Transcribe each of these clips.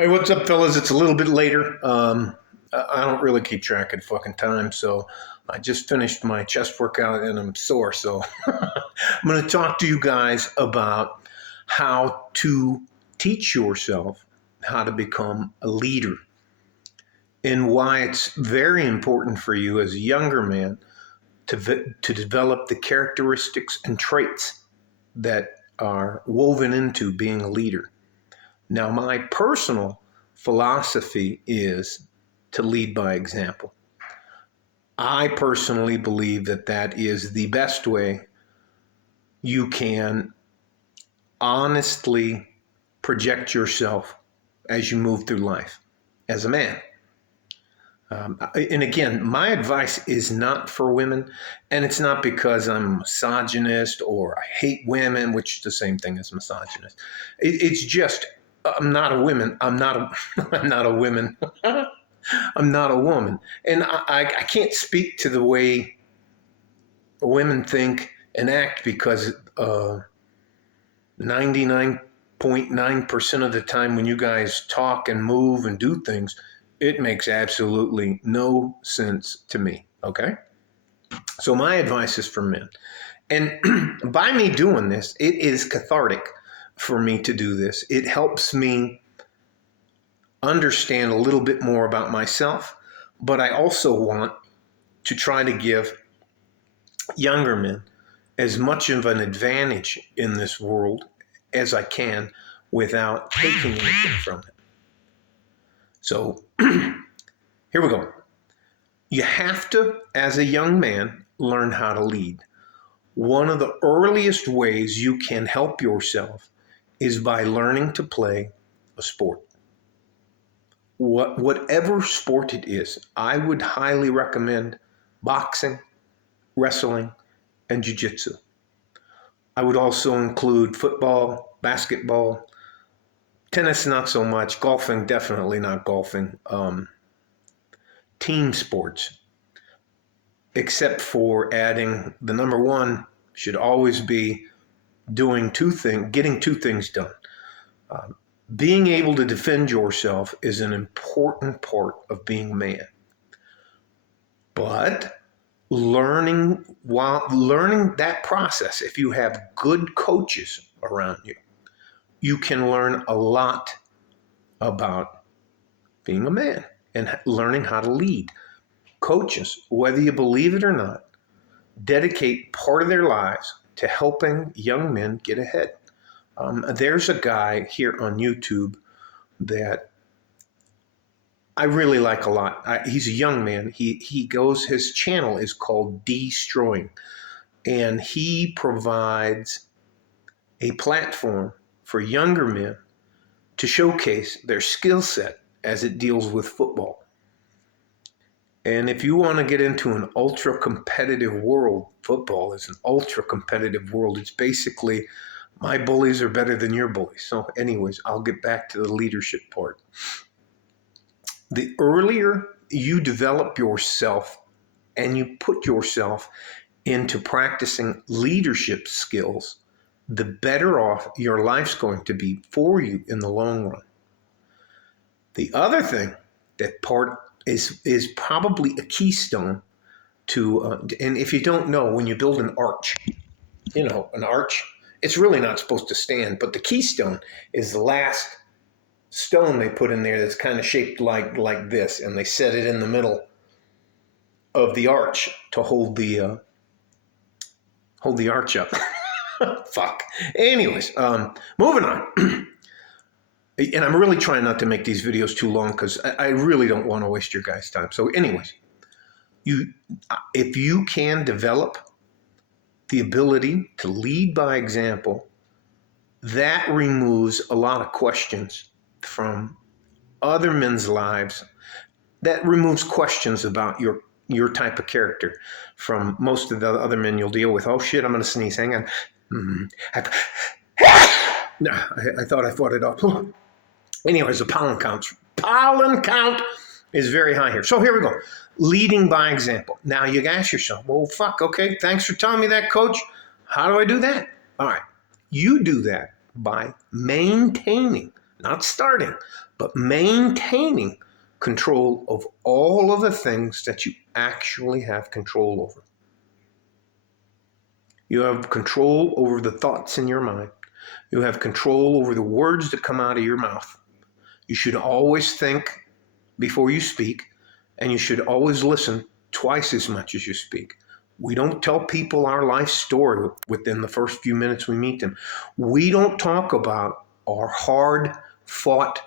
Hey, what's up, fellas? It's a little bit later. I don't really keep track of fucking time, so I just finished my chest workout and I'm sore. So I'm going to talk to you guys about how to teach yourself how to become a leader and why it's very important for you as a younger man to develop the characteristics and traits that are woven into being a leader. Now, my personal philosophy is to lead by example. I personally believe that that is the best way you can honestly project yourself as you move through life as a man. And again, my advice is not for women, and it's not because I'm a misogynist or I hate women, which is the same thing as misogynist. It's just I'm not a woman. I'm not a I'm not a woman. I'm not a woman, and I can't speak to the way women think and act because 99.9% of the time when you guys talk and move and do things, it makes absolutely no sense to me, okay? So my advice is for men. And by me doing this, it is cathartic for me to do this. It helps me understand a little bit more about myself, but I also want to try to give younger men as much of an advantage in this world as I can without taking anything from it. So here we go. You have to, as a young man, learn how to lead. One of the earliest ways you can help yourself is by learning to play a sport. Whatever sport it is, I would highly recommend boxing, wrestling, and jiu-jitsu. I would also include football, basketball, tennis, not so much, golfing, definitely not golfing, team sports, except for adding the number one should always be getting two things done. Being able to defend yourself is an important part of being a man. But learning that process, if you have good coaches around you, you can learn a lot about being a man and learning how to lead. Coaches, whether you believe it or not, dedicate part of their lives to helping young men get ahead. There's a guy here on YouTube that I really like a lot. He's a young man. His channel is called Destroying, and he provides a platform for younger men to showcase their skill set as it deals with football. And if you want to get into an ultra competitive world, football is an ultra competitive world. It's basically my bullies are better than your bullies. So anyways, I'll get back to the leadership part. The earlier you develop yourself and you put yourself into practicing leadership skills, the better off your life's going to be for you in the long run. The other thing that part is probably a keystone to, and if you don't know, when you build an arch, an arch, it's really not supposed to stand, but the keystone is the last stone they put in there that's kind of shaped like this, and they set it in the middle of the arch to hold the arch up. Fuck. Anyways, moving on. And I'm really trying not to make these videos too long because I really don't want to waste your guys' time. So anyways, if you can develop the ability to lead by example, that removes a lot of questions from other men's lives. That removes questions about your type of character from most of the other men you'll deal with. Oh shit, I'm going to sneeze. Hang on. I thought I fought it off. Anyways, the pollen count is very high here. So here we go. Leading by example. Now you ask yourself, well, fuck, okay, thanks for telling me that, coach. How do I do that? All right. You do that by maintaining not starting, but maintaining control of all of the things that you actually have control over. You have control over the thoughts in your mind. You have control over the words that come out of your mouth. You should always think before you speak, and you should always listen twice as much as you speak. We don't tell people our life story within the first few minutes we meet them. We don't talk about our hard fought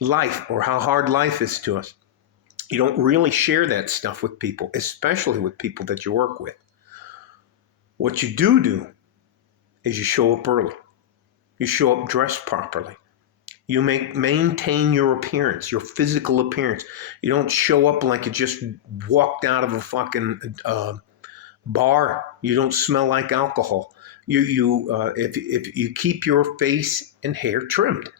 life or how hard life is to us. You don't really share that stuff with people, especially with people that you work with. What you do is you show up early. You show up dressed properly. You maintain your appearance, your physical appearance. You don't show up like you just walked out of a fucking bar. You don't smell like alcohol. If you keep your face and hair trimmed,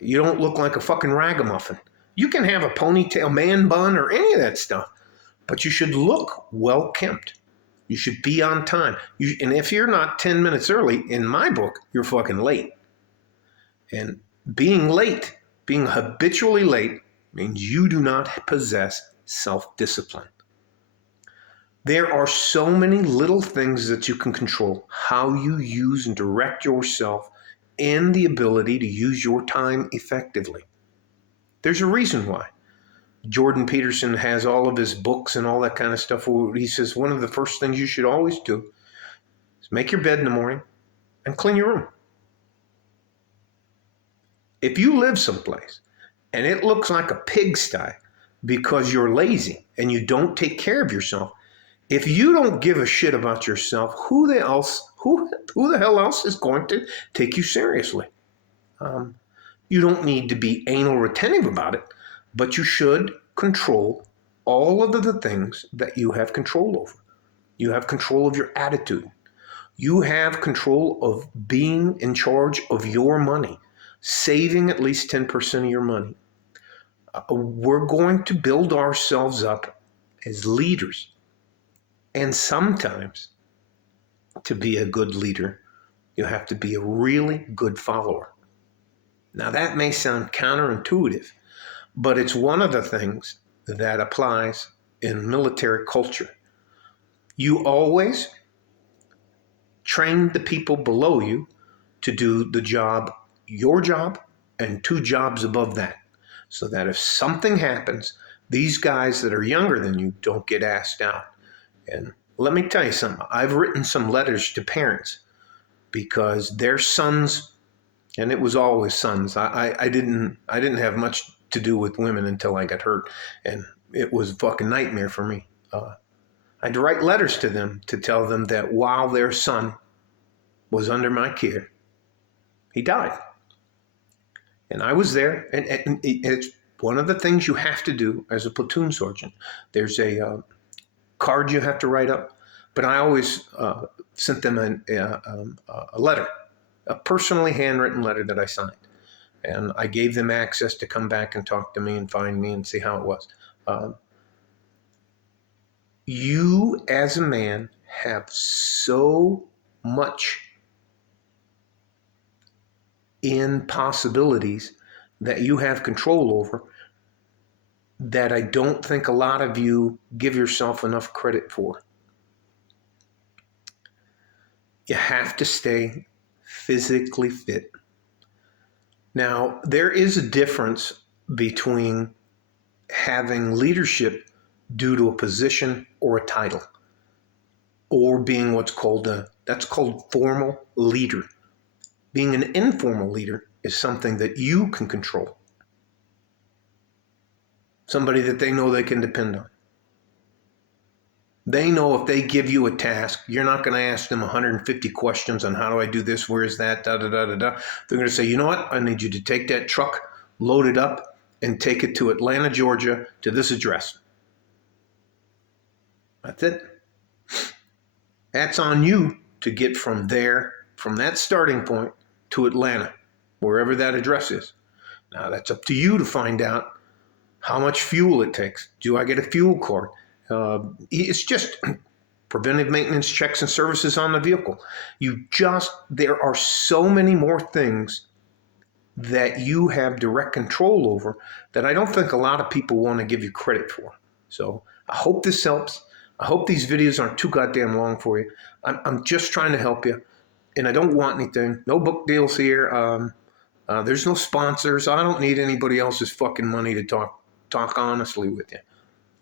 you don't look like a fucking ragamuffin. You can have a ponytail, man bun, or any of that stuff, but you should look well kempt. You should be on time. And if you're not 10 minutes early, in my book, you're fucking late. And being late, being habitually late, means you do not possess self-discipline. There are so many little things that you can control, how you use and direct yourself, and the ability to use your time effectively. There's a reason why. Jordan Peterson has all of his books and all that kind of stuff. He says one of the first things you should always do is make your bed in the morning and clean your room. If you live someplace and it looks like a pigsty because you're lazy and you don't take care of yourself, if you don't give a shit about yourself, who the hell else is going to take you seriously? You don't need to be anal retentive about it, but you should control all of the things that you have control over. You have control of your attitude. You have control of being in charge of your money, saving at least 10% of your money. We're going to build ourselves up as leaders. And sometimes, to be a good leader, you have to be a really good follower. Now, that may sound counterintuitive, but it's one of the things that applies in military culture. You always train the people below you to do the job, your job, and 2 jobs above that, so that if something happens, these guys that are younger than you don't get asked out. And let me tell you something. I've written some letters to parents because their sons, and it was always sons. I didn't have much to do with women until I got hurt, and it was a fucking nightmare for me. I had to write letters to them to tell them that while their son was under my care, he died. And I was there, and it's one of the things you have to do as a platoon sergeant. There's a card you have to write up, but I always sent them a letter, a personally handwritten letter that I signed. And I gave them access to come back and talk to me and find me and see how it was. You as a man have so much in possibilities that you have control over that I don't think a lot of you give yourself enough credit for. You have to stay physically fit. Now, there is a difference between having leadership due to a position or a title, or being what's called that's called formal leader. Being an informal leader is something that you can control. Somebody that they know they can depend on. They know if they give you a task, you're not going to ask them 150 questions on how do I do this, where is that, da da da da da. They're going to say, you know what, I need you to take that truck, load it up, and take it to Atlanta, Georgia, to this address. That's it. That's on you to get from there, from that starting point, to Atlanta, wherever that address is. Now, that's up to you to find out how much fuel it takes. Do I get a fuel card? It's just preventive maintenance checks and services on the vehicle. There are so many more things that you have direct control over that I don't think a lot of people want to give you credit for. So I hope this helps. I hope these videos aren't too goddamn long for you. I'm just trying to help you, and I don't want anything. No book deals here. There's no sponsors. I don't need anybody else's fucking money to talk honestly with you.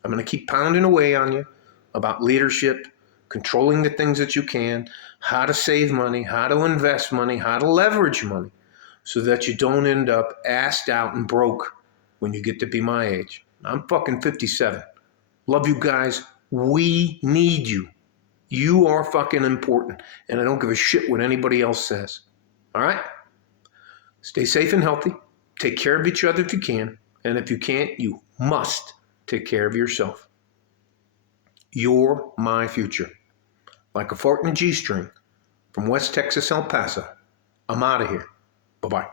I'm going to keep pounding away on you about leadership, controlling the things that you can, how to save money, how to invest money, how to leverage money so that you don't end up assed out and broke when you get to be my age. I'm fucking 57. Love you guys. We need you. You are fucking important, and I don't give a shit what anybody else says. All right? Stay safe and healthy. Take care of each other if you can, and if you can't, you must take care of yourself. You're my future. Like a fart in a G-string from West Texas, El Paso. I'm out of here. Bye-bye.